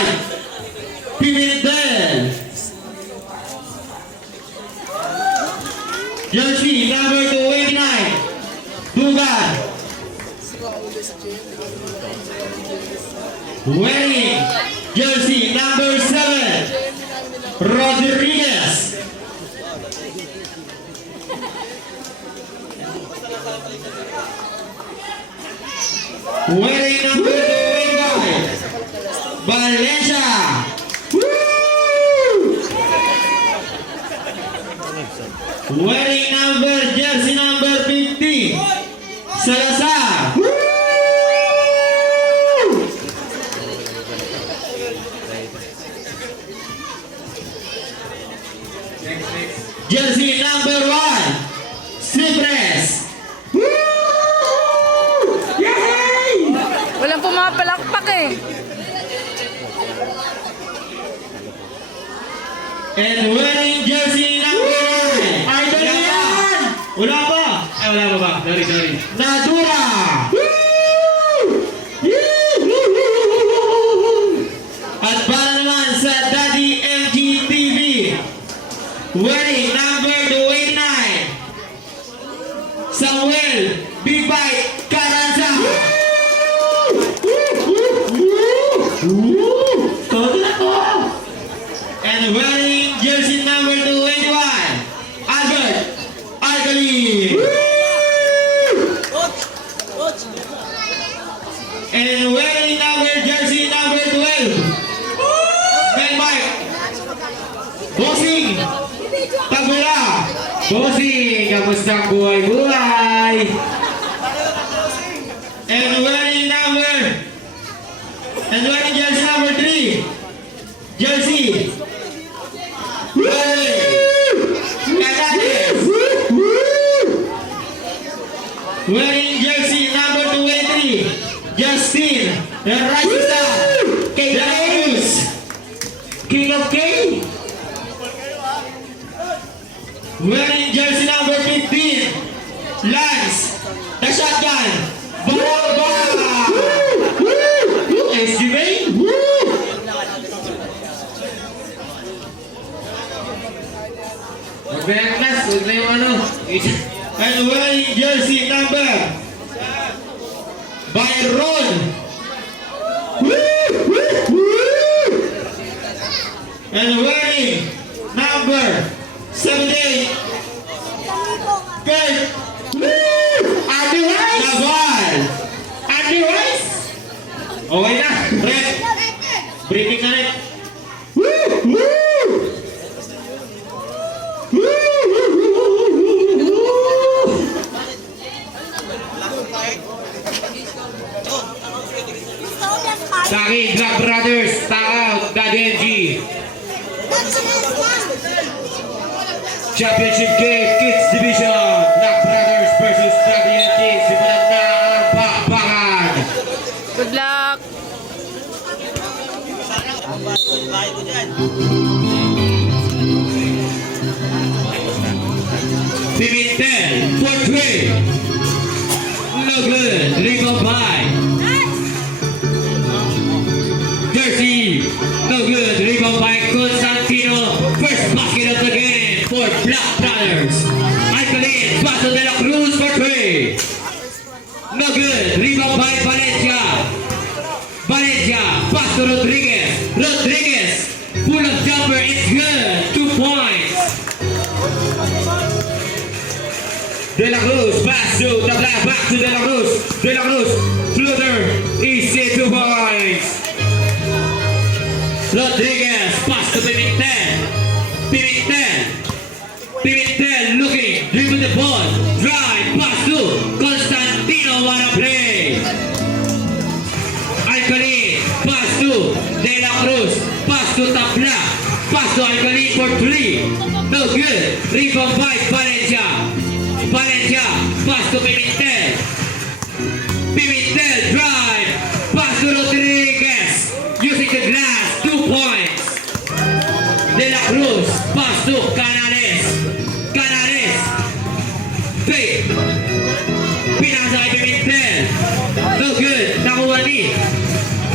5, Pimentel. Jersey number 289, Dugan. Wearing jersey number 7, Rodriguez. Wearing number 285, Valencia. Wearing jersey number 50, Salazar. Jersey number 1, Cypress. Walang pumapalakpak eh. And wearing jersey number 9, Idol yan! Wala pa! Ay, wala pa ba? Sorry. Nadura! At para naman sa Daddy MGTV, wearing number 289, Samuel Bibay Caranza. And wearing jersey number 281, Albert Alcali. And wearing jersey number 12, Ben Mike Bossing Tagula. Bossing, kamusta ang buhay-buhay? And wearing jersey number 3, jersey wearing jersey number 23, Justin Raisa Kailaus, King of K. Wearing jersey number 15, Lance the Shotgun Baraba. Estimate. Magbayang huwag na yung ano. And wearing jersey number Byron. And wearing number 78, Kurt Naval. Andy Rice. Okay na. Red. Briefing na rin. Saki, Black Brothers, Takaw, Daddy MG. Championship game, Kids Division, Black Brothers versus Daddy MG. Simulan na ang bakbakan. Good luck. Pimentel, 4-3. No good, legal by. Jersey, no good, rebound by Constantino. First basket of the game for Black Brothers. Alcalin, Paso de la Cruz for 3. No good, rebound by Valencia. Paso Rodriguez, pull up jumper, it's good, 2 points. De la Cruz, pass to Tabla, back to De la Cruz. Floater, easy, 2 points. Rodriguez, pass to Pimentel looking, dribble the ball, drive, pass to Constantino, what a play. Alcalin, pass to De La Cruz, pass to Tabla, pass to Alcalin for 3, no good, rebound by Valencia, pass to Pimentel, drive, pass to Rodriguez, using the glass, 2 points. De La Cruz, pass to Canales, fake, pinasa kay Pimentel, no good, nakuha ni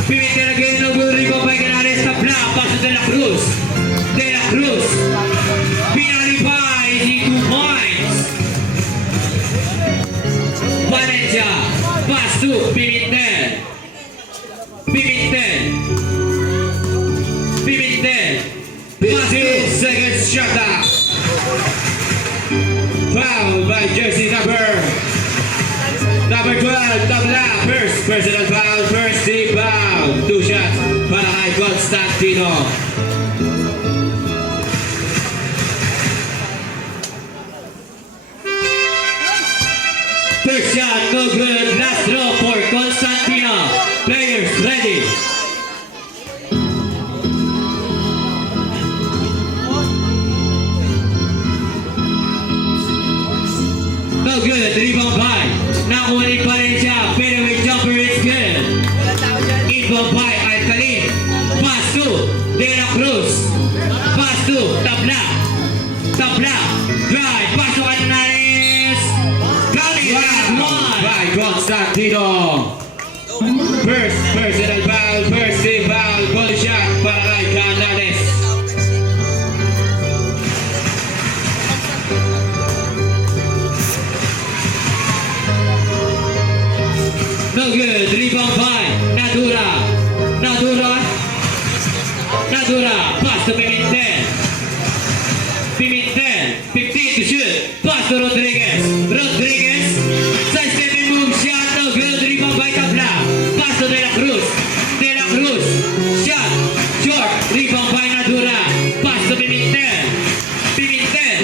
Pimentel again, no good, rebound by Canales, Cruz. De La Cruz. Pinalipay, easy 2 points. Valencia, pass to Pimentel. Pimentel. Pimentel. 15 seconds shot clock. Foul by jersey number 12, Tabla. First personal foul, first team foul. 2 shots para kay Constantino. First shot, no good. Last throw for Constantino. Players ready. No good. Rebound by. Nakuha pa rin siya. Fadeaway jumper is good. Rebound by Alcalin. Pass to De La Cruz. Pass to Tabla. Tabla. Drive. Pass to Canales. Coming back one by Constantino. First personal foul. First team foul. Goal shot para kay Canales. No good. Rebound by Nadura. Nadura. Nadura. Pass to Pimentel. Pimentel. 15 to shoot. Pass to Rodriguez. Rodriguez. Side stepping move shot. No good. Rebound by Tabla. Pass to De La Cruz. De La Cruz. Shot. Short. Rebound by Nadura. Pass to Pimentel. Pimentel.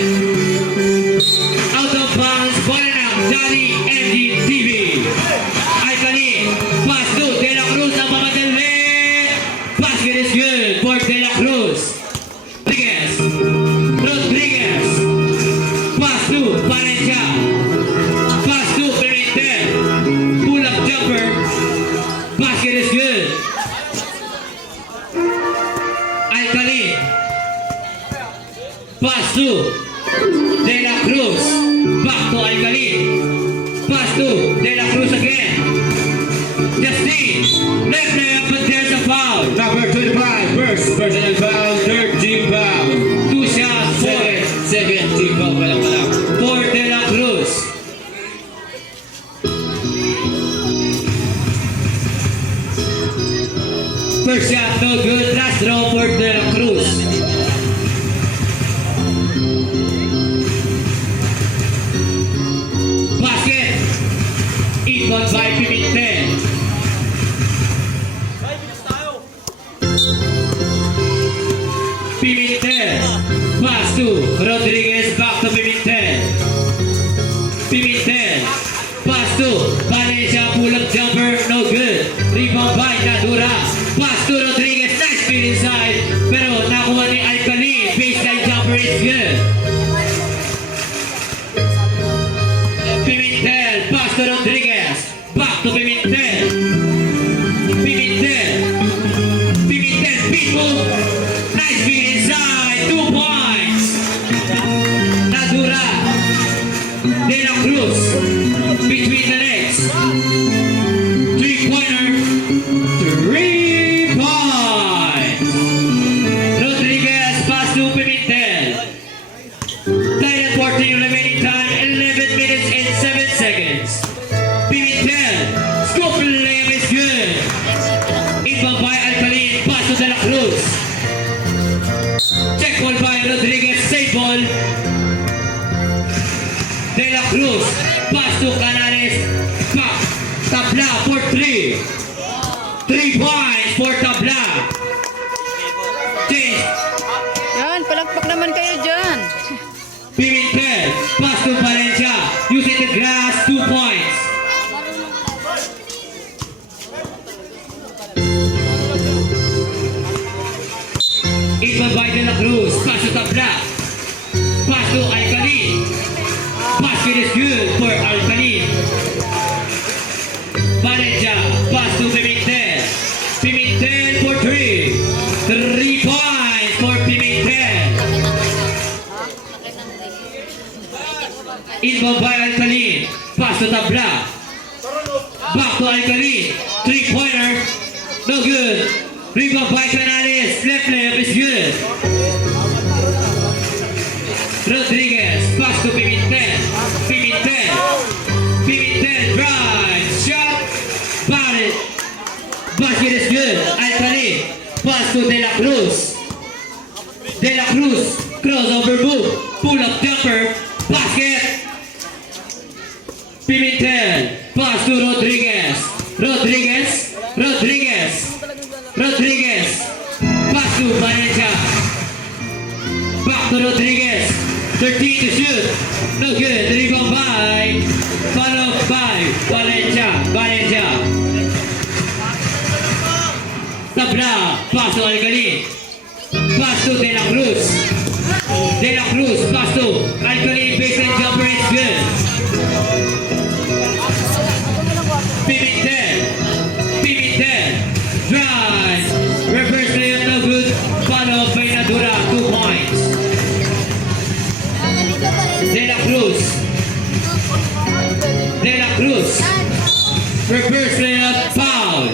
Out of bounds. Ball out. Daddy MGTV. Pass to De La Cruz na pamadali. Basket is good for De La Cruz. Rodriguez. Rodriguez. Pass to Valencia. Pass to Pimentel. Pull up jumper. Basket is good. Alcalin. Pass to De La Cruz. Back to Alcalin. Pass to De La Cruz again. Justine, left layup, but there's a foul. Number 25, first personal foul, third team foul. 2 shots, second team foul, walang. For De La Cruz. First shot, no good. Last throw for De La Cruz. Basket. Inbound by Pimentel. Pimentel. Pass to Rodriguez. Back to Pimentel. Pimentel. Pass to Valencia. Pull up jumper. No good. Rebound by Nadura. Pass to Rodriguez. Nice speed inside. Pero nakuha ni Alcalin. Baseline jumper is good. Pimentel. Pass to Rodriguez. Back to Pimentel. Pimentel. Pimentel. Big move. Nice feed inside. 2 points. Nadura. De La Cruz. Between the legs. 3-pointer. 3 points. Rodriguez. Pass to Pimentel. Tied at 14 remaining time. 11 minutes and 7 seconds. Pimentel. Scoop layup is good. Inbound by Alcalin. Pass to De La Cruz. Check ball by Rodriguez. Save ball. De La Cruz. Pass to Canales. Back. Tabla for 3. 3 points for Tabla. Change. Yan, palakpak naman kayo dyan. Pimentel. Pass to Valencia. Using the grass. 2 points. Inbound by De La Cruz. Pass to Tabla. Pass to Alcalin. Basket is good for Alcalin. Valencia. Pass to Pimentel. Pimentel for 3. 3 points for Pimentel. Inbound by Alcalin. Pass to Tabla. Back to Alcalin. 3-pointer. No good. Rebound by Canales. Left layup is good. Rodriguez. Pass to Pimentel. Pimentel drive. Shot. Barrett. Basket is good. Alcalin. Pass to De La Cruz. De La Cruz. Crossover move. Pull up jumper. Basket. Pimentel. Pass to Rodriguez. Rodriguez. Pass to Valencia. Back to Rodriguez. 13 to shoot. No good. Rebound by. Followed by Valencia. Tabla. Pass to Alcalin. Pass to De La Cruz. Pass to Alcalin. Baseline jumper is good. Pimentel. Drive. Reverse layup, no good. Follow by Nadura, 2 points. De La Cruz. Reverse layup, foul.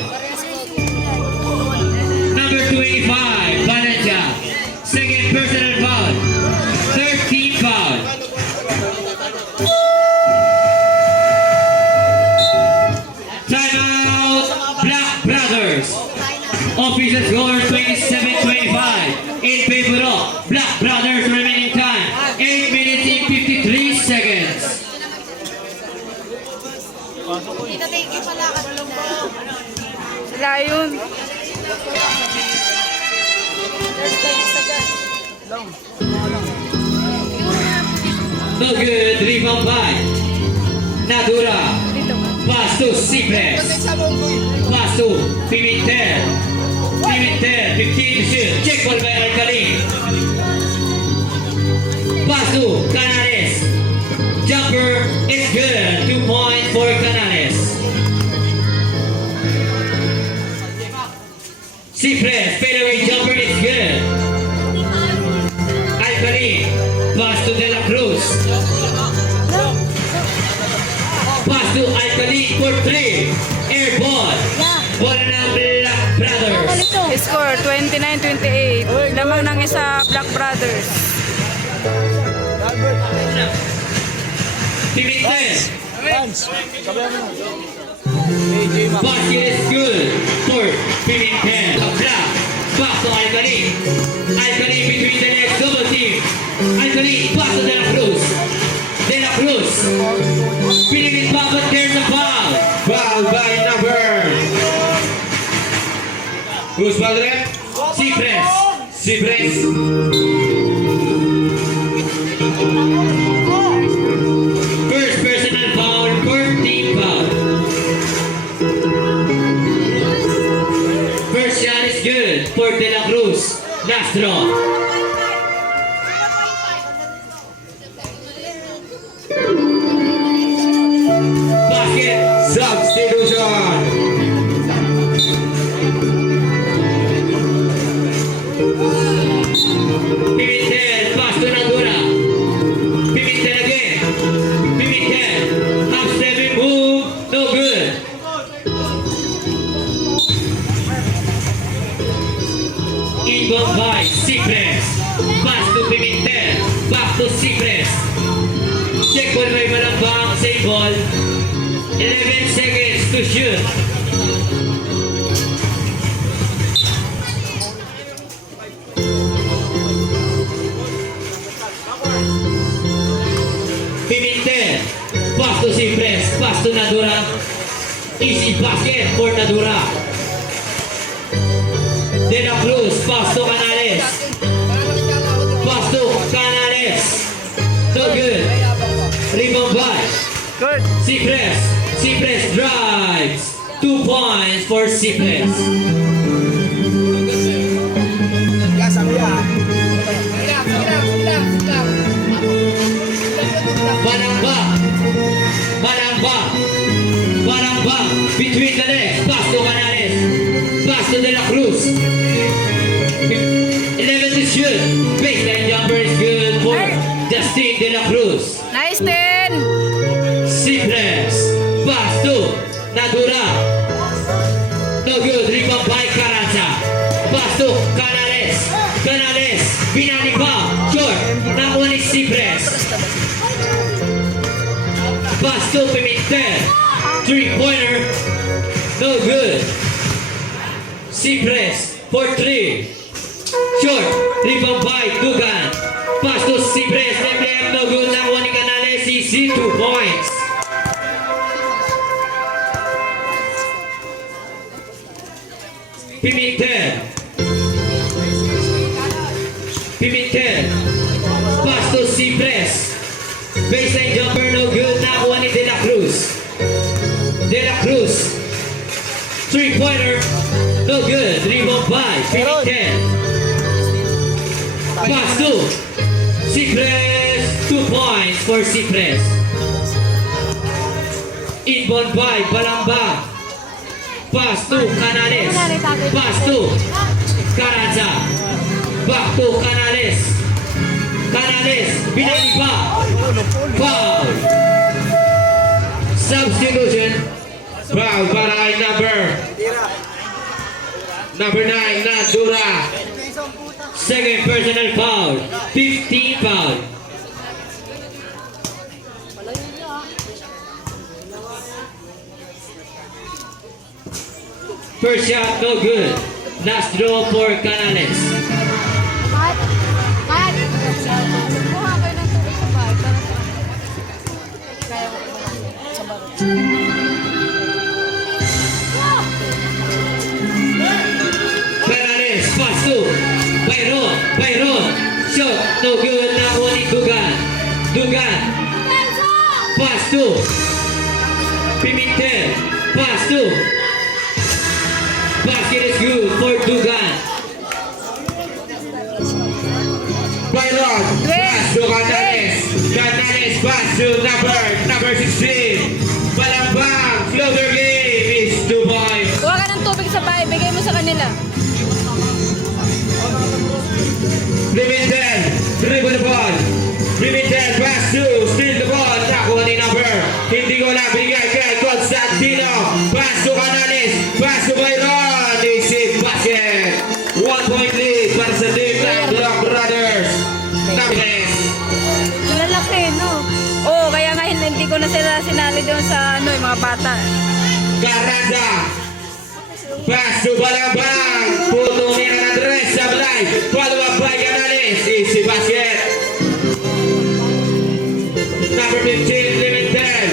Number 25, Valencia. Second personal foul. 13 foul. Timeout, Black Brothers. Official score 27-25 in favor of Black Brothers. Remaining time 8 minutes and 53 seconds. Wala yun. No good. Rebound by Nadura. Dito ba? Pass to Cipres. Pass to Pimentel. 15 to shoot. Check ball by Alcalin. Pass to Canales. Jumper is good. 2 points for Canales. Cipres. Fadeaway jumper is good. Alcalin. Pass to De La Cruz. Pass to Alcalin for 3. Air ball. Ball ng Black Brothers. Score 29-28. Lamang ng isa Black Brothers. Pimentel. Basket is good for Pimentel. Black. Back to Alcalin. Alcalin between the legs. Double team. Alcalin. Pass to De La Cruz. Pinipin pa, but there's a foul. Foul by number. Who's padre? Cipres. First personal foul for team foul. First shot is good for De La Cruz. Last draw. Basket. Substitution. Pimentel, pass to Nadura. Pimentel again. Half stepping move, no good. Inbound by Cipres. Pass to Pimentel. Back to Cipres. Check ball by Malambang. Save ball. 11 seconds to shoot. Pimentel, pass to Cipres, pass to Nadura. Easy basket for Nadura. De La Cruz, pass to Canales. No good. Rebound by Good. Cipres drives. 2 points for Cipres. Barangba between the legs. Pass to Canales. Pass to De La Cruz. 11 to shoot. Baseline jumper is good for Justin De La Cruz. Nice 10. Cipres. Pass to Nadura. No good. Rebound by Carranza. Canales. Canales. Binani pa. Short. Nakuha ni Cipres. Pass to Pimentel. 3-pointer. No good. Cipres for 3. Short. Rebound by Dugan. Pass to Cipres. Left, no good. Nakuha ni Canales. Easy 2 points. Pimentel. Pimentel. Pass to Cipres. Baseline jumper, no good. Nakuha ni De La Cruz. De La Cruz. 3-pointer. No good. Rebound by Pimentel. Pass to Cipres. 2 points for Cipres. Inbound by Balamba. Pass to Canales. Pass to Carranza. Back to Canales. Canales. Binali pa. Foul. Substitution. Foul para kay number 9 na Dura. Second personal foul. 15 foul. First shot, no good. Last draw for Canales. Kuha kayo ng tubig sa bahay para sa kaya ko sa baro. Canales, pass to Byron. Byron. Shot, no good. Nakuha ni Dugan. Dugan. Pass to Pimentel. Pass to basket is good for Dugan. Byron, pass to Canales. Canales, pass to number 16. Balambang, closer game is 2 points. Kuha ka ng tubig sa bahay, bigay mo sa kanila. Pimentel, dribble the ball. Pimentel, pass to, steal the ball. Nakuha ni number. Hindi ko na bigay kay Constantino. Pass to Canales, pass to Byron. Isip basket. 1 point lead para sa team ng Black Brothers. Canales. Lalaki, no? Oo, kaya nga hindi ko na sila sinali doon sa ano, yung mga bata. Carranza. Pass to Balambang. Putunin ang Andres Sablay. Follow up by Canales. Easy basket. Number 15, Pimentel.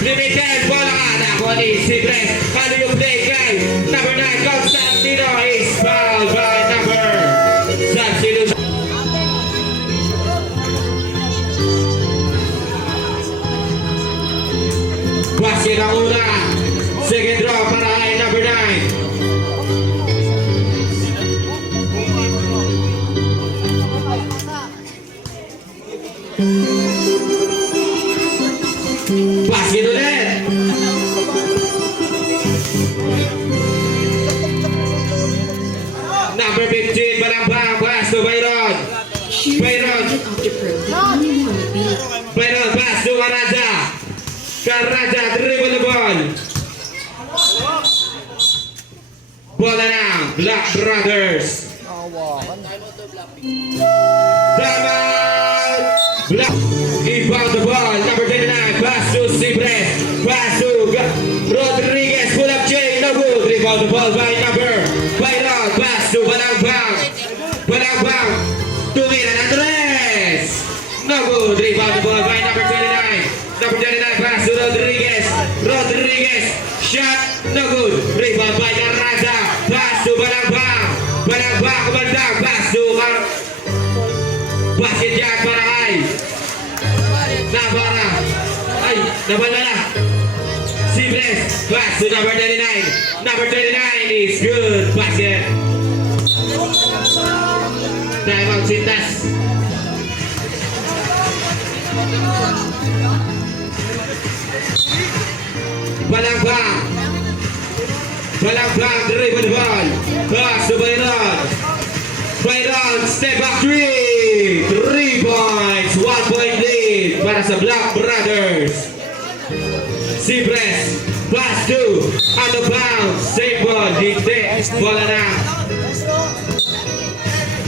Pimentel, bola ka. Nakuha ni Cipres. Follow yung play kay number 9, Constantino. Is fouled by number substitution. Basket ang una. Second draw para kay number 9. Basket ulit. Number 15, Balambang. Pass to Byron. Byron. Byron, pass to Carranza. Carranza, dribble the ball. Bola ng Black Brothers. Timeout. Black. Inbound the ball. Number 29. Pass to Cipres. Pass to Rodriguez. Pull up Jay. No good. Rebound the ball by number Byron. Pass to Balambang. Balambang. Tumira ng Andres. No good. Rebound the ball by number 29. Number 29. Pass to Rodriguez. Rodriguez. Shot. No good. Rebound by Carranza. Pass to Balambang. Balambang. Kumandang. Pass to basket yan para kay Navarra. Ay, nabala na. Cipres. Pass to number 39. Number 39 is good. Basket. Timeout, Sintas. Balambang. Balambang, dribble the ball. Pass to Byron. Byron, step back 3. 3 points. 1 point lead para sa Black Brothers. Cipres. Pass to. Out of bounds. Same ball. Hindi. Bola na.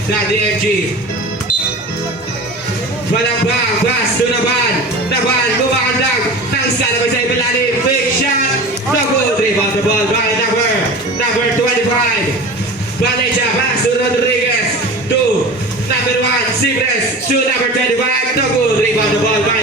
Daddy FG. Balambang, Basto naman. Bumakagdag. Nang salabay sa ibalalim. Big shot. No good. Rebound the ball by number 25. Valencia, Basto Rodriguez. To number 1, Cibres. To number 25. No good. Rebound the ball by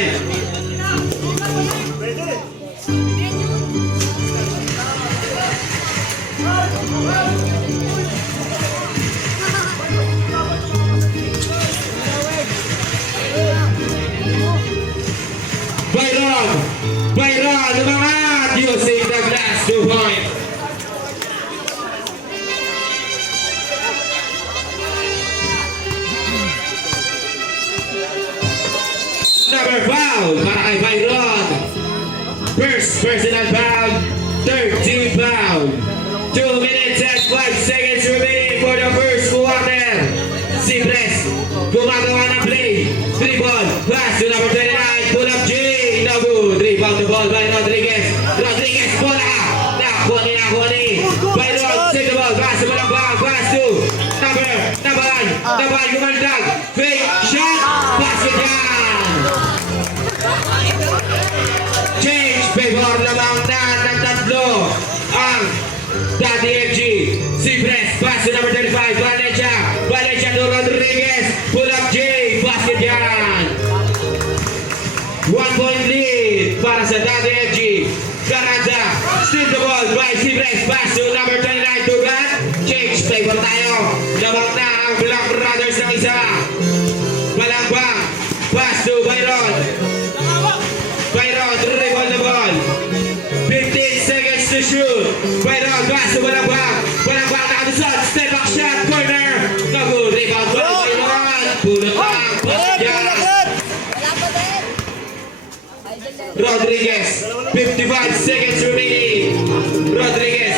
Byron, lumangat using the glass 2 point. Number foul para kay Byron. First personal foul, 13 foul. 2 minutes and 5 seconds remaining for the first quarter. Cibres, gumagawa ng play. 3 ball, pass to number 29, pull up J. No good. Rebound the ball by Rodriguez. Bola. Nakuha ni. Byron, save the ball. Pass to Balambang. Pass to Naban, gumandag. Fake shot. Basket yan. Change favor lamang na ng tatlo. Ang Daddy FG. Cibres, pass to number 35. Valencia to Rodriguez. Pull up J. Basket yan. 1 point lead para sa Daddy FG. Carranza, steal the ball by Cibres. Pass to number 29, Dugan. Change favor tayo. Lamang na ang Black Brothers ng isa. Balambang, pass to Byron. Dribble the ball. 15 seconds to shoot. Byron, pass to Balambang. Nakatusot. Step back shot, corner. No good. Rebound ball, Byron. Pulot lang. Basket yan. Rodriguez, 55 seconds remaining. Rodriguez,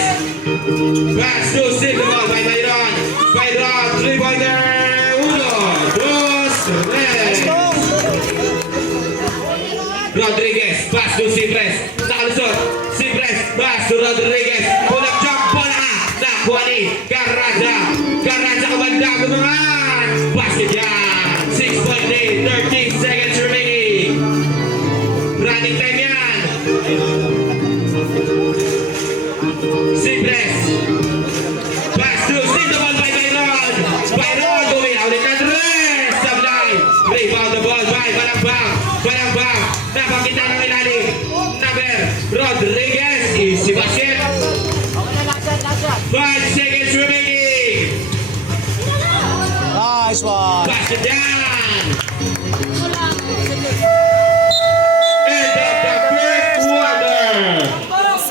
pass to steal the ball by Byron. 3-pointer. 1, 2, 3. Rodriguez, pass to Cibres. Nakalusot. Cibres, pass to Rodriguez. Pull up jump, bola. Nakuha ni Carranza. Kabanda, gumangan. Basket yan. 6-point lead, 13 seconds remaining. Running time yan. Cibres. Pass to steal the ball by Byron. Bumila ulit ng rest. Sablay. Rebound the ball by Balambang. Napakita ng ilalim. Number Rodriguez. Easy basket. 5 seconds remaining. Nice one. Basket yan. End of the first quarter.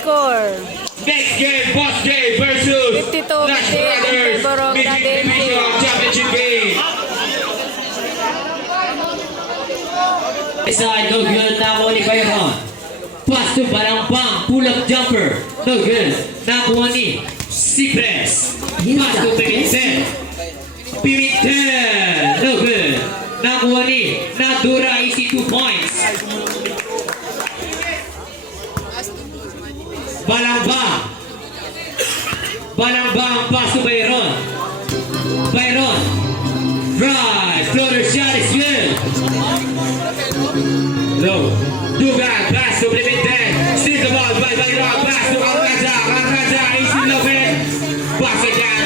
Score. Next game, Boss J versus 52, Nash Brothers Borong, Midget Daddy Division Championship game. Side, no good. Nakuha ni Byron. Pass to Balambang. Pull up jumper. No good. Nakuha ni Cibres. Pass to Pimentel. No good. Nakuha ni Nadura. Easy 2 points. Balambang. Pass to Byron. Drive. Floater shot is good. Low. Dugan, pass to Pimentel. Steal the ball by Byron. Pass to Carranza. Easy Lopez. Basket yan.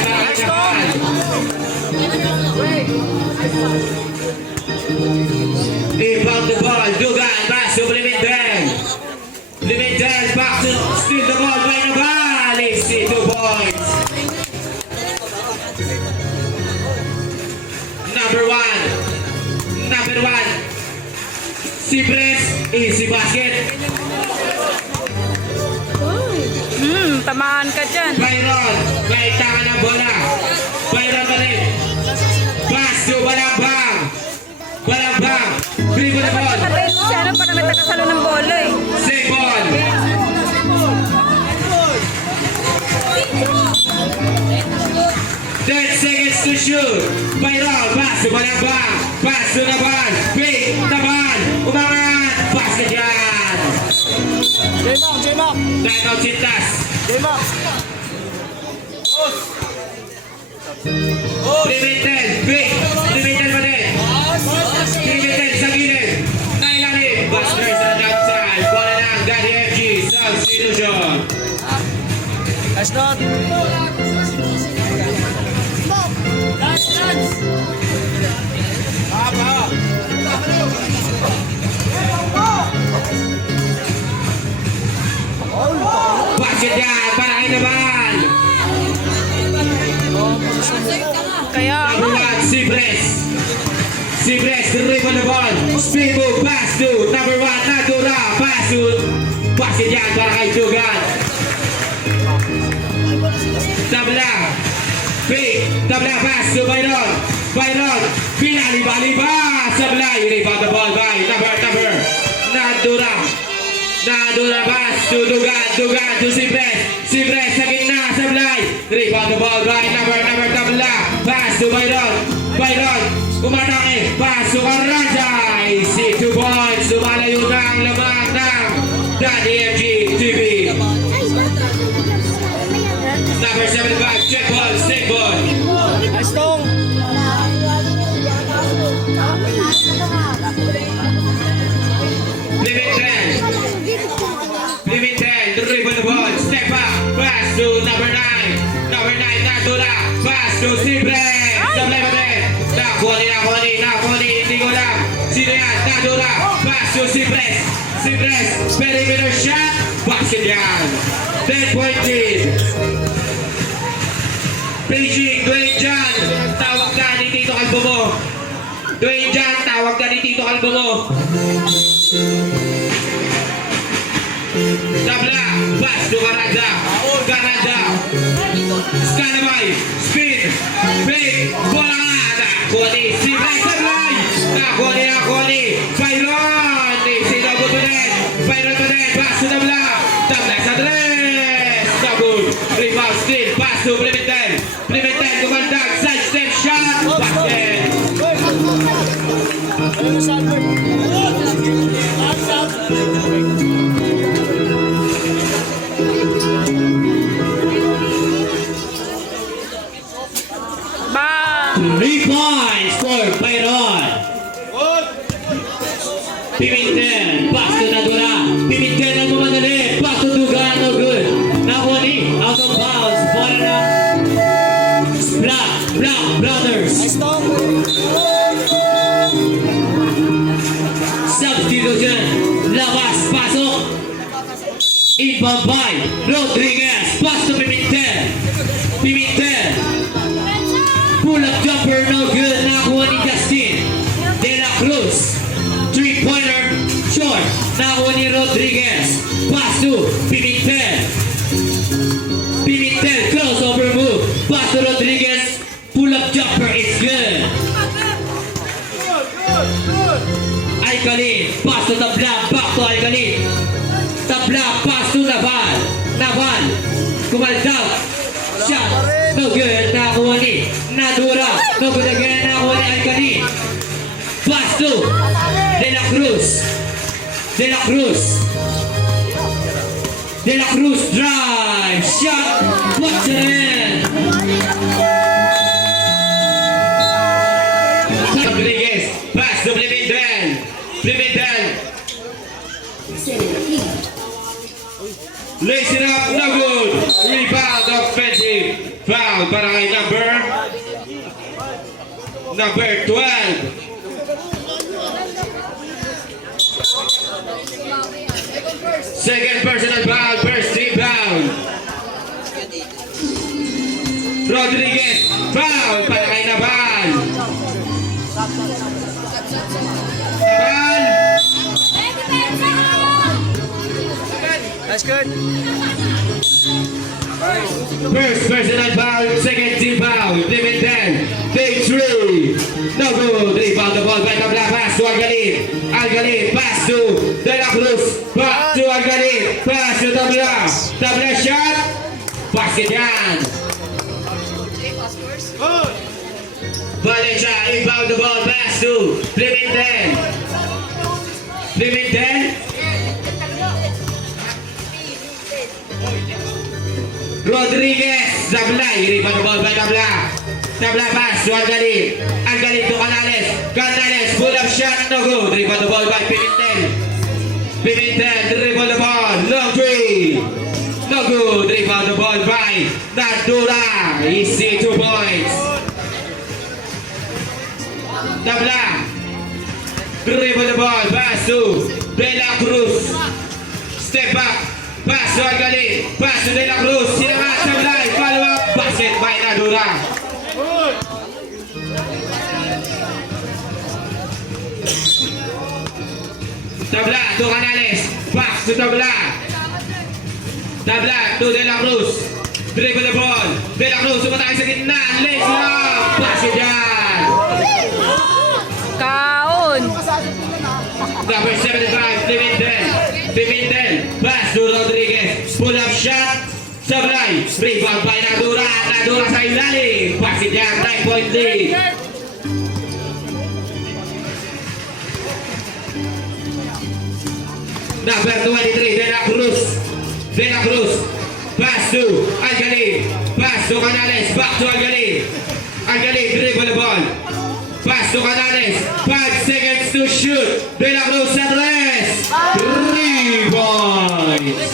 Rebound the ball. Dugan, pass to Pimentel. Back to steal the ball by Naval. Easy 2 points. Number one. Cibres, easy basket. Tamaan ka dyan. Byron, may tangan ng bola. Byron pa rin. Pass to Balambang. Dribble the ball. Si ano pa naman tagasalo ng bola eh. Save ball. 10 seconds to shoot. Byron, pass to Balambang. Pass to Naban. Big Naban. Umangat. Basket yan. J-Mac. Timeout Sintas. J-Mac. Pimentel. Big Nice not. Basket yan para kay Naval. Kaya, Number 1, Sibres. Sibres, dribble the ball. Spin move, pass to number 1, Nadura. Pass to. Basket yan para kay Dugan. Tabla. Fake. Tabla, pass to Byron. Byron. Pinaliba-liba. Sablay. Rebound the ball by number. Nadura. Nadura, pass to Dugan. Dugan to Sibres. Sibres sa gitna. Sablay. Rebound the ball by number. Tabla. Pass to Byron. Byron. Umatake. Pass to Karajay. 2 points. Lumalayo na ang lamang ng Daddy MG TV. Number 75. Check ball. Stick ball. Nice tong. Limit 10. Limit 10. Dribble the ball. Step up. Pass to number 9. Number 9. Nadula. Pass to Sibres. Sablay pa din. Nakuha ni. Hindi ko alam. Sino yan? Nadula. Pass to Sibres. Sibres. Perimeter shot. Basket yan. 10-point lead. Beijing. Dwayne John. Tawag ka ni Tito Kalbo mo. Dwayne John. Tawag ka ni Tito Kalbo mo. Tabla, pass to Garanda. Scanabay, spin, fake, bola nga. Nakuha ni Sibay Sablay. Nakuha ni Byron. Sinabot mo din. Byron mo din. Pass to Tabla. Tabla sa tres. Sabon. Rebound steal. Pass to Pimentel. Pimentel kumandag. Side step shot. Basket. Ayun sa Albert. ba? 3 points for Byron. Pimentel, pass to Nadura. Pimentel na gumadali. Pass to Dugan, no good. Nakuha ni, out of bounds. Bola na. Black Brothers. Nice tong. Substitution. Labas, pasok. Inbound by Rodriguez. Pass to Pimentel. Pimentel. Pull-up jumper, no good. Nakuha ni Justin De La Cruz. 3-pointer, short. Nakuha ni Rodriguez. Pass to Pimentel. Pimentel, crossover move. Pass to Rodriguez. Pull-up jumper is good. Alcalin, pass to Tabla. Back to Alcalin. Tabla, pass to Naval. Naval, kumaldaw. Shot, no good. Nakuha ni Nadura. No good again. Nakuha ni Alcalin. Pass to De La Cruz. De La Cruz. De La Cruz drive. Shot. What's it in? Rodriguez. Pass to Pimentel. Pimentel. Lace it up. No good. Rebound offensive. Foul para kay number 12. Second personal foul, first rebound. Rodriguez, foul para kay Naval. Naval, That's good. first personal foul, second team foul. Pimentel, take 3. No good. Rebound the ball by Tabla. Pass to Algalin. Algalin, pass to De La Cruz. Pass to Algalin. Pass to Tabla. Tabla shot. Basket yan. Valencia, inbound the ball. Pass to Pimentel. Pimentel. Rodriguez, Zablay, rebound the ball by Tabla. Tabla pass to Algalin. Algalin to Canales. Canales, pull up shot, no good. Rebound the ball by Pimentel. Pimentel, dribble the ball, long three. No good. Rebound the ball by Nadura. Easy 2 points. Tabla. Dribble the ball. Pass to De La Cruz. Step back. Pass to Algalin. Pass to De La Cruz. Sinangat Sablay. Follow up. Basket by Nadura. Tabla to Canales. Pass to Tabla. Tabla to De La Cruz. Dribble the ball. De La Cruz sumatay sa gitna. Lays up. Basket yan. Kaon. Number 75, Pimentel. Pimentel. Pass to Rodriguez. Pull up shot. Sablay. Rebound by Nadura. Nadura sa ilalim. Basket yan. 9-point lead. Number 23, De La Cruz. De La Cruz. Pass to Algalin. Pass to Canales. Back to Algalin. Algalin, dribble the ball. Pass to Canales. 5 seconds to shoot. De La Cruz at rest. 3 points.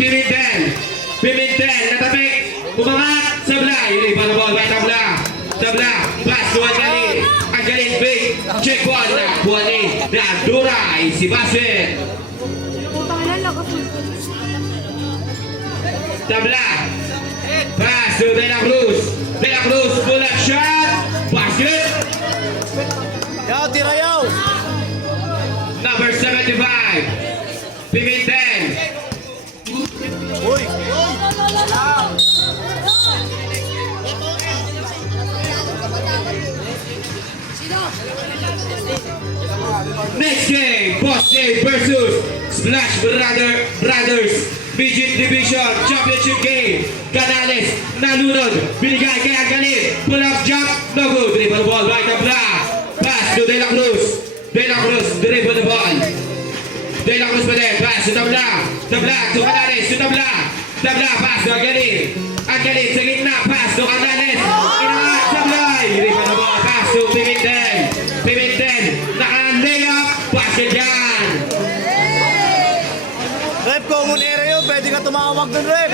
Pimentel. Pimentel. Natapik. Umangat. Sablay. Rebound the ball by Tabla. Tabla. Pass to Algalin. Algalin big. Check one. Nakuha ni Nadura. Easy basket. Putang ina, lakas. Tabla. Pass to De La Cruz. De La Cruz. Pull up shot. Basket. Yaw, tira yaw. Number 75. Pimentel. Uy. Next game, Boston versus Splash Brothers Midget Division Championship game. Canales, nalunod, binigay kay Algalin. Pull up jump, no good. Dribble ball by Tabla. Pass to De La Cruz. De La Cruz, dribble the ball. De La Cruz pa din, pass to Tabla. Tabla to Canales, to Tabla. Tabla, pass to Algalin. Algalin sa gitna, pass to Canales. Inaat, Sablay. Dribble the ball, pass to Pimentel. Pimentel, naka-layup, basket yan. Rep, common area yun. Pwede ka tumawag dun, Rep.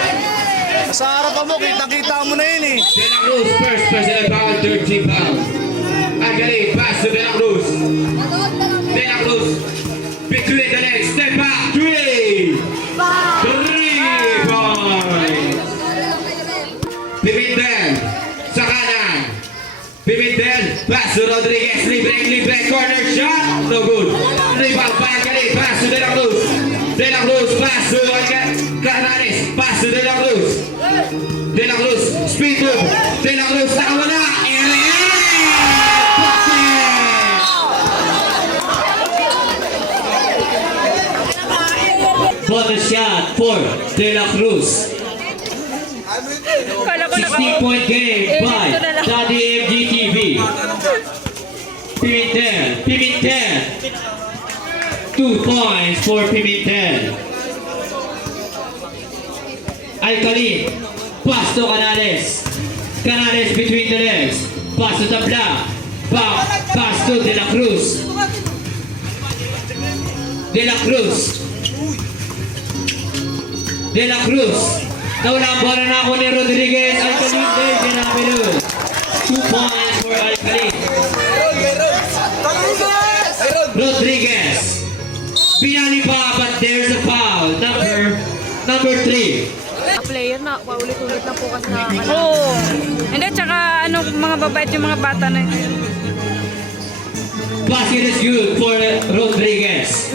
Sa harapan mo, kita-kita mo na yun eh. De La Cruz, first personal foul, 13 foul. Algalin, pass to De La Cruz. De La Cruz, between the legs, step back, 3 points. Pimentel, sa kanan. Pimentel, pass to Rodriguez, libre, corner shot, no good. Rebound by Algalin, pass to De La Cruz. De La Cruz, pass to Canales, pass to De La Cruz. De La Cruz, speed move. De La Cruz, nakawala. Bonus shot for De La Cruz. Kala ko 16-point game by Daddy MGTV. Pimentel. 2 points for Pimentel. Algalin. Pass to Canales. Canales between the legs. Pass to Tabla. Pass to De La Cruz. De La Cruz. De La Cruz. Nawala ang bola na ako ni Rodriguez. Algalin din. Ginamilo. 2 points for Algalin. Rodriguez. Pinali pa, but there's a foul. Number 3. Player na, paulit-ulit na po kasi nakakala. Oo. Hindi, tsaka ano, mga babait yung mga bata na yun. Basket is good for Rodriguez.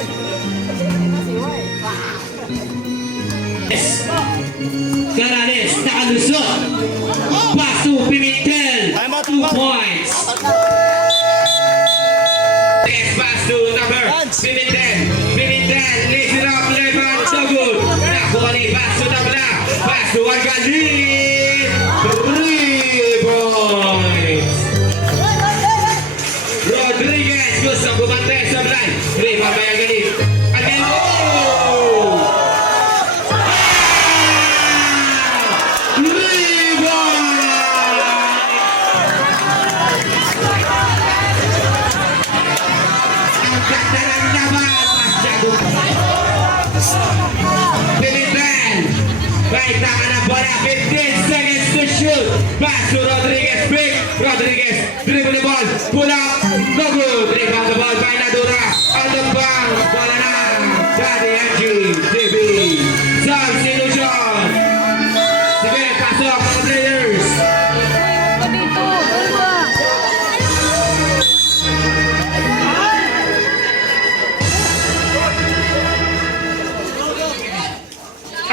Canales, nakalusot. Pass to Pimentel. 2 points. Next pass to number Pimentel. Pimentel, lays it up, left, so good. Nakuha ni pass to Tabla. Pass to Algalin. 3 points. Rodriguez gusto bumantay sa blind. Rebound by Algalin. Algalin, oh! Baik tangan ang bola, 15 seconds to shoot. Pass to Rodriguez, pick. Rodriguez, dribble the ball, pull up, no good. Rebound the ball by Nadura. On the bounce, bola na. Daddy Angie, DB. Substitution. Sige, pasok mga players. Dito, dalawa.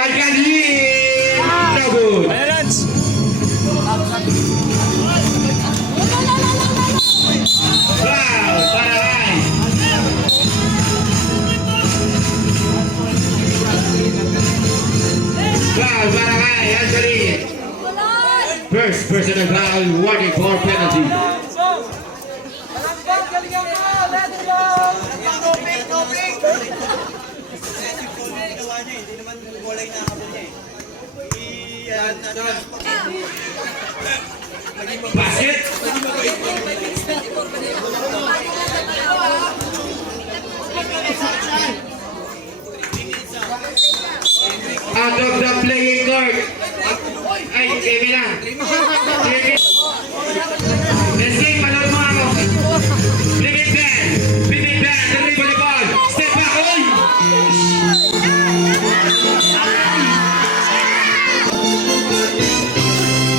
Alcalin, no good. Ayan, Lance. Foul, para Rai. Foul, para Rai, Alcalin. First personal foul, warning for penalty. Basket. Out of the playing court. Ay, Amy na. Leslie, palaro mo ako. Bibig Ben, dribble the ball. Step back, oy!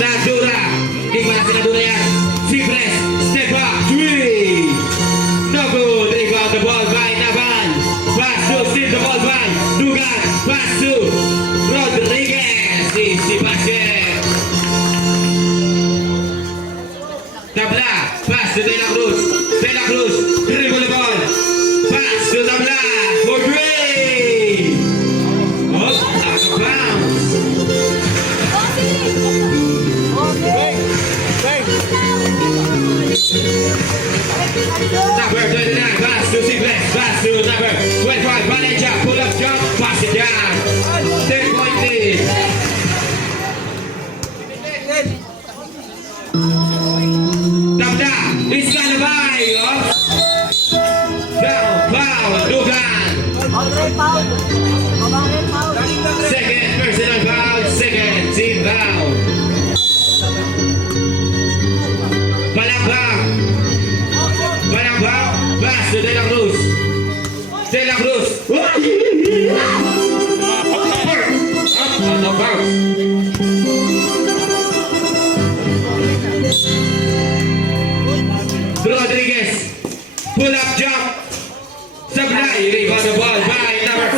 Nadura. Di mana si Nadura yan? Cipres, step back, three. No good. Rebound the ball by Navan. Pass to steal the ball by Dugan. Pass to Rodriguez. Easy basket. Tabla. Pass to De La Cruz. De La Cruz. Dribble the ball. Pass to Tabla. For three. Up, out of bounds. Bang! Bang! Number 39, pass to Cipres, pass to number 25, Valencia, pull up jump, pass it down. 10-point lead. Tabda, is gonna buy, down, foul, Dugan. Second personal foul, second team foul. Palambang, pass to De La Cruz. De La Cruz. Out of bounds. Rodriguez. Pull up jump. Sablay. Rebound the ball by number.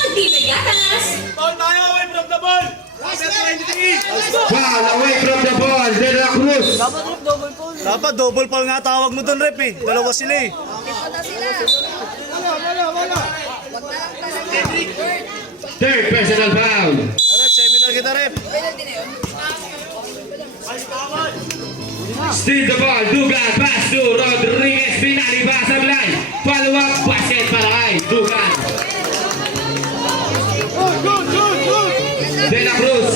Magbibig gatas! Foul tayo, away from the ball! Number 23! Foul away from the ball. De La Cruz. Dapat double foul nga tawag mo dun, rep eh. Dalawa sila eh. Third personal foul. Rep, seminar kita, rep. Steal the ball. Dugan. Pass to Rodriguez. Pinali ba Sablay. Follow up. Basket para kay Dugan. De La Cruz.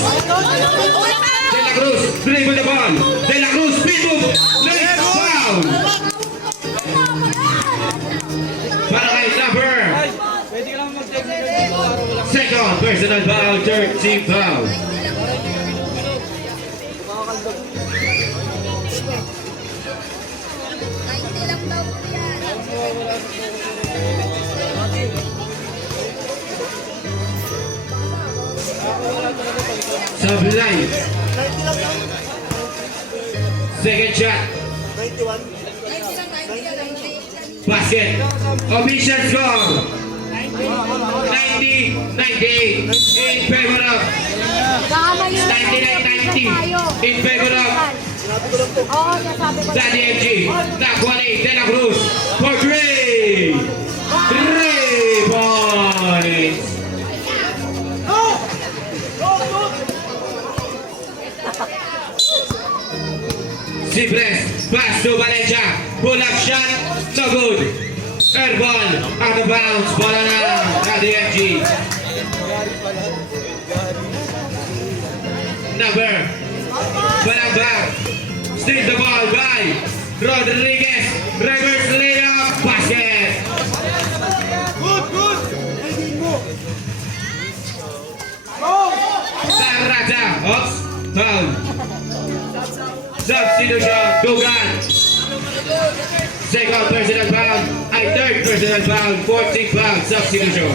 De La Cruz. Dribble the ball. De La Cruz. Speed move. Late foul. Para kay number. Second personal foul. Third team foul. Sablay. Second shot. Basket. Official score. 90-98 in favor of 99-90 in favor of Oo, nasabi ko. Daddy MG. Nakuha ni De La Cruz for 3 points. Cipres, pass to Valencia, pull up shot, no good. Air ball, out of bounds, bola na, Daddy MG. Number, balang back, steal the ball by Rodriguez, reverse layup, basket. Good, good! Ops. Foul. Substitution. Dugan. Second personal foul. Ay, third personal foul. 14 foul. Substitution.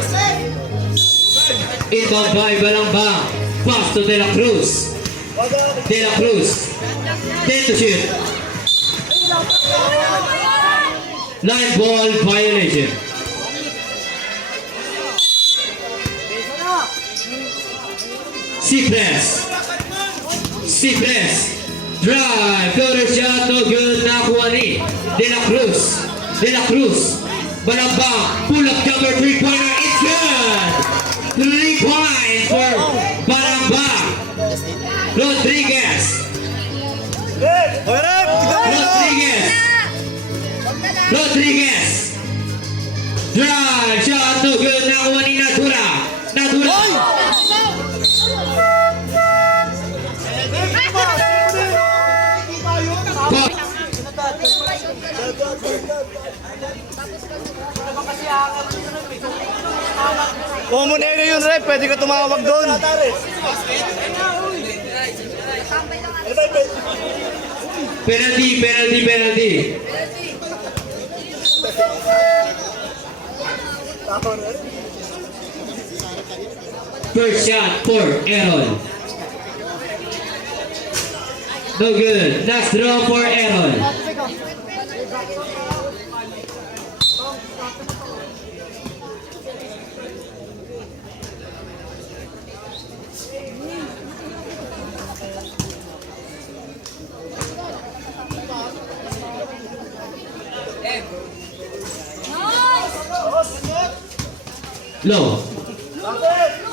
Inbound by Balambang. Pass to De La Cruz. De La Cruz. 10 to shoot. Line ball violation. Cipres. Drive. Floater shot. No good. Nakuha ni De La Cruz. Balambang. Pull up jumper. 3-pointer. It's good. 3 points for Balambang. Rodriguez. Hoy, rep! Rodriguez. Drive. Shot. No good. Nakuha ni Nadura. Common area yun, rep. Pwede ka tumawag doon. Penalty. First shot for Aaron. No good. Next draw for Aaron. Low.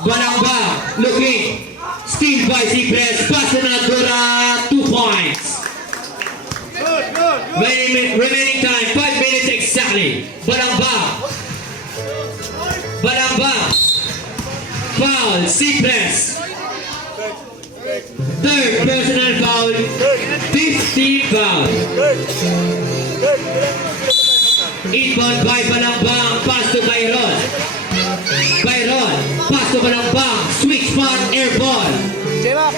Balambang looking. Steal by Cipres. Pass to Nadura. 2 points. Remaining time 5 minutes exactly. Balambang. Foul. Cipres. Third personal foul. 15 foul. Inbound by Balambang. Pass to Byron. Pass to Balambang. Sweet spot. Air ball. J-Mac!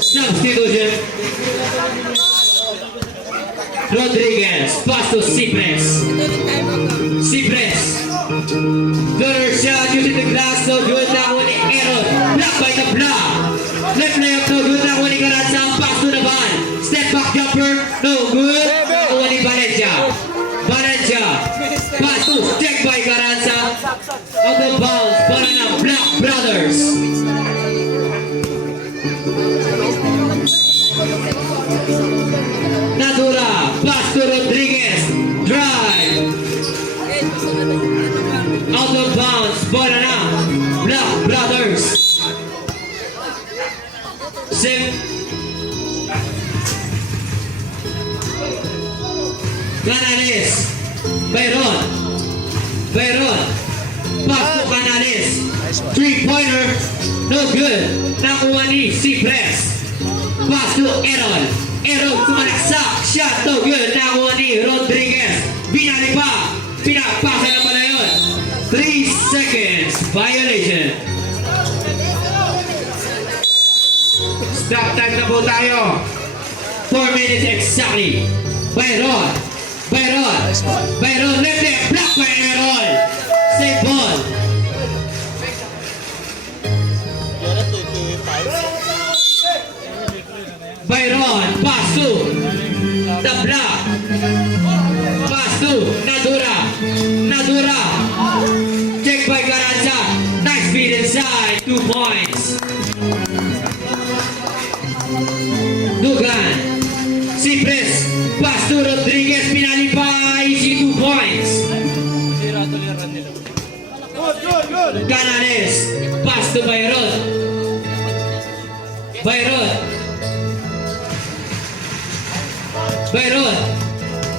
Substitution. Rodriguez. Pass to Cipres. Floater shot using the glass. No good. Nakuha ni Aaron. Block by the block. Left layup. No good. Nakuha ni Garanza. Pass to Navan. Step back jumper. No good. Nakuha ni Valencia. Pass to check by Garanza. Out of bounds. Para na Black Brothers. Nadura. Pass to Rodriguez. Drive. Out of bounds. Para na Black Brothers. Canales. Byron. Pass to Canales. 3-pointer. No good. Nakuha ni Cipres. Pass to Aaron. Kumalaksak. Shot. No good. Nakuha ni Rodriguez. Binali pa. Pinapasa na pala yun. 3 seconds. Violation. Stop time na po tayo. 4 minutes exactly. Byron. Left leg. Block by Aaron. Save ball. Byron. Pass to the block. Pass to Nadura. Check by Garanza. Nice speed inside. 2 points. Dugan. Cipres. Pass to Rodriguez. Pinali pa. Easy 2 points. Canales. Pass to Byron.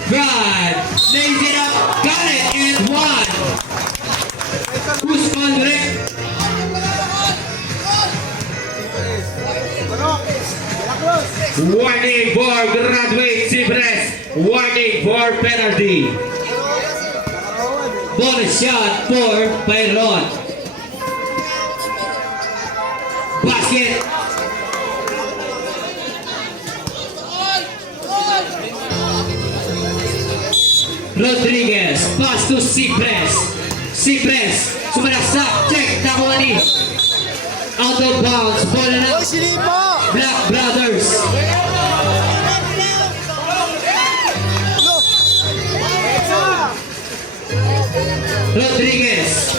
Drive. Lays it up. Got it. And 1. Who's on Rick? Warning for graduate Cipres. Warning for penalty. Bonus shot for Byron. Basket. Rodriguez, pass to Cipres. Cipres, sumalaksak, check, nakuha ni. Out of bounds, bola na. Hoy, silipa! Black Brothers. Rodriguez.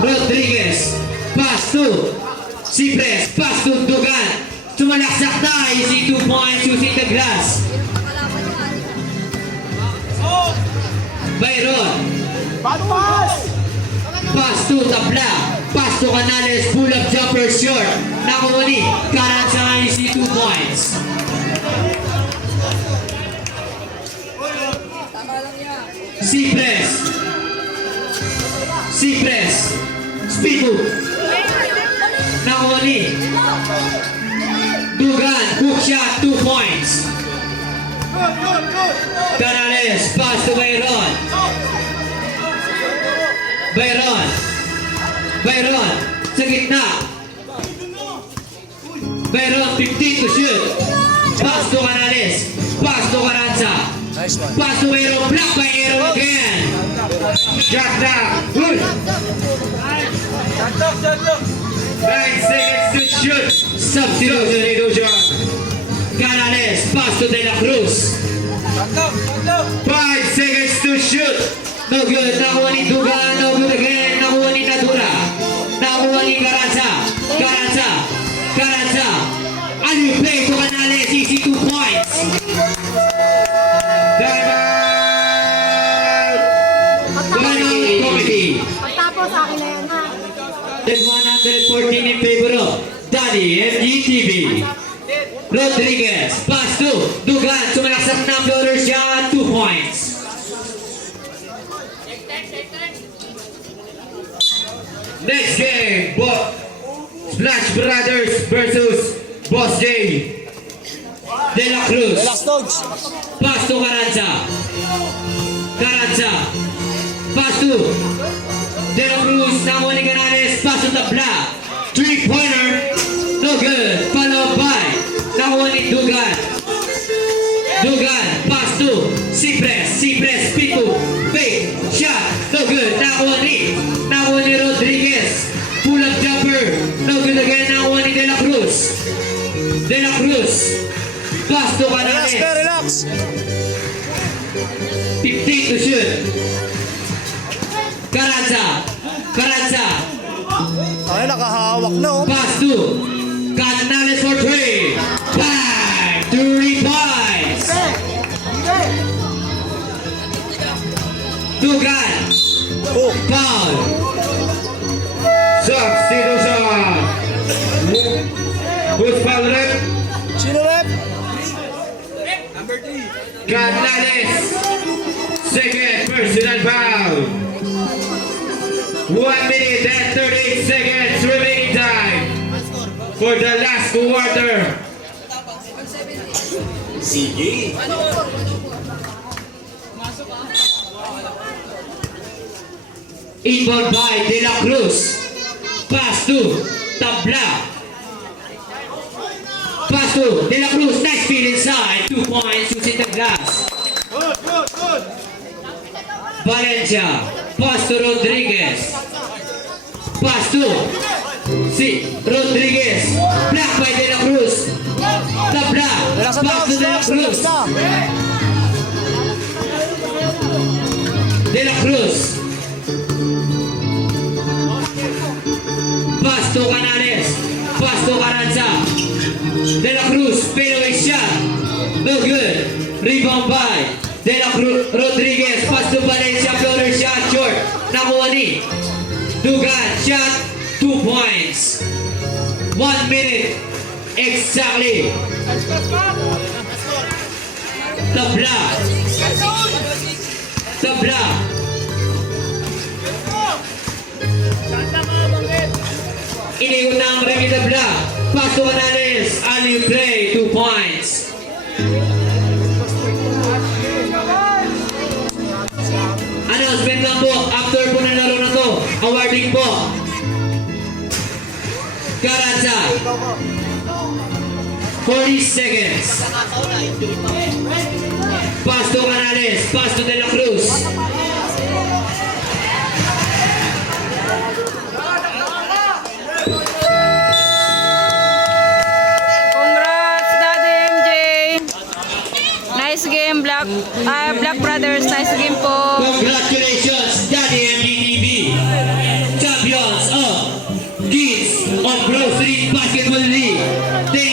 Rodriguez, pass to Cipres, pass to Dugan. Sumalaksak na, easy 2 points using the glass. Byron. Pass to Tabla. Pass to Canales. Pull up jumper short. Nakuha ni Caranza, easy 2 points. Cipres. Cipres. Speed move. Nakuha ni Dugan. Hook shot, 2 points. Canales, pass to Byron. Byron. Byron, sa gitna. Byron, 15 to shoot. Pass to Canales. Pass to Caranza. Nice one. Pass to Byron. Block by Aaron again. Shot down. Good. 9 seconds to shoot. Substitution. Canales, pass to De La Cruz. 5 seconds to shoot. No good. Nakuha ni Dugan. No good again. Nakuha ni Nadura. Nakuha ni Caranza. Caranza. Caranza. Alley play to Canales. Easy 2 points. Time out. Timeout committee. Pagtapos sa akin na yan ha. Then 114 in favor of Danny MGTV. Rodriguez. Pass to Dugan. Sumalaksak na floater shot. 2 points. Next game, Splash Brothers versus Boss J. De La Cruz. Relax, dogs. Pass to Caranza. Caranza. Pass to De La Cruz. Nakuha ni Canales. Pass to Tabla. 3-pointer. No good. Followed by nakuha ni Dugan. Dugan. Pass to Cipres. Cipres. Pitu. Fake. Shot. No good. Nakuha ni Rodriguez. Pull up jumper. No good again. Nakuha ni De La Cruz. De La Cruz. Pass to Relax, Canales. pe, relax. 15 to shoot. Caranza. Caranza. Ay, nakahawak na, oh. Pass to Canales for 3. Bang! 3 points. Dugan. Oh, Foul. Substitution. Who's foul rep? sino rep? Canales. Second personal foul. 1 minute and 38 seconds remaining time for the last quarter. Inbound by De La Cruz. Pass to Tabla. Pass to De La Cruz. Nice feed inside. 2 points using the glass. Valencia. Pass to Rodriguez. Pass to Rodriguez. Block by De La Cruz. Tabla. Relax na, Pass to dogs, De La dogs. Relax Cruz. na. De La Cruz. Pass to Canales. Pass to Caranza. De La Cruz. Fadeaway shot. No good. Rebound by De La Cruz. Rodriguez. Pass to Valencia. Floater shot. Short. Nakuha ni Dugan. Shot. 2 points. 1 minute. Exactly. Tabla. Tabla. Iniwan na ang Remy Tabla. Pass to Canales. Alley play. 2 points. Announcement Carranza. 40 seconds. Pass to Canales. Pass to De La Cruz. Congrats, Daddy MJ. Nice game, Black Brothers. Nice game po. Congratulations, Daddy MDTV. Champions of Kids of Grove Street Basketball League. Thank